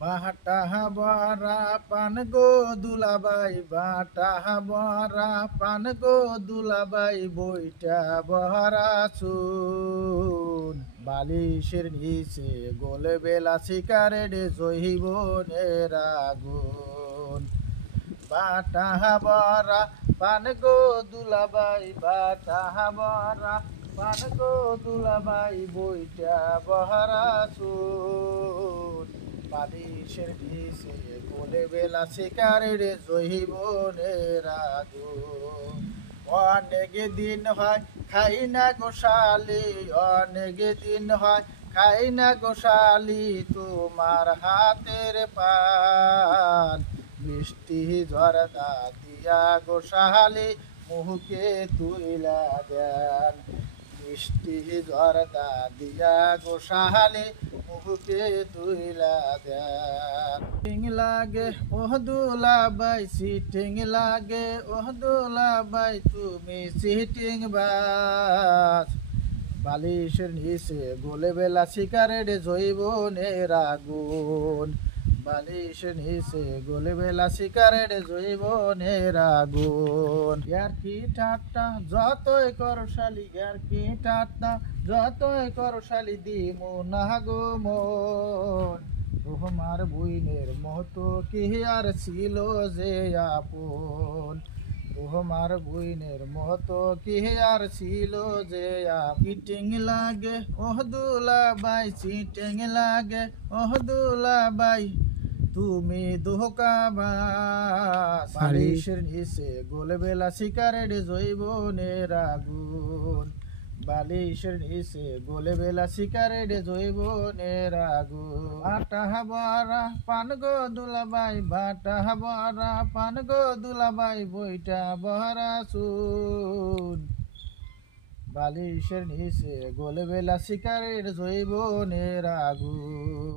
বাটা বরা পান গো দুলাবাই, বাটা বরা পান গো দুলাবাই, বইটা বহরা চুন বালিশের নিচে গোলে বেলা শিকারে জহিবনের আগুন। বাটা বরা পান গো দুলাবাই, বাটা বরা পান গো দুলাবাই, বইটা বহরা চুন বালিশের নিচে গোলে বেলা শিকারে জহিবনের আগুন। অনেক দিন হয় খাই না গোশালি, অনেক দিন হয় খাই না গোশালি, তোমার হাতের পান মিষ্টি জর্দা দিয়া গোশালি মুখে তুইলা দেন। মিষ্টি জর্দা দিয়া গোশালি মুখে তুইলা দেন। সিটিং লাগে ওহ দুলাবাই, সিটিং লাগে ওহ দুলাবাই, তুমি সিটিং বাস বালিশের নিচে গোলে বেলা শিকারে জৈবনের আগুন। বালিশের নিচে গোলে বেলা শিকারে জৈবনের আগুন। ইয়ার কি ঠাট্টা যতই করশালি, ইয়ার কি ঠাট্টা যতই করশালি, দিমু না গো মন। তোমার বইনের মতো কি আর ছিল যে আপন, তোমার বইনের মতো কি আর ছিল যে চিটিং লাগে ওহ দুলাবাই, চিটিং লাগে ওহ দুলাবাই, তুমি ধোঁকাবাজ বালিশের নিচে গোলে বেলা শিকারে জৈবনের আগুন। বালিশের নিচে গোলে বেলা শিকারে জৈবনের আগুন। বাটা বরা পান গো দুলাবাই, বাটা বরা পান গো দুলাবাই, বইটা বহরা চুন বালিশের নিচে গোলে বেলা শিকারের জৈবনের আগুন।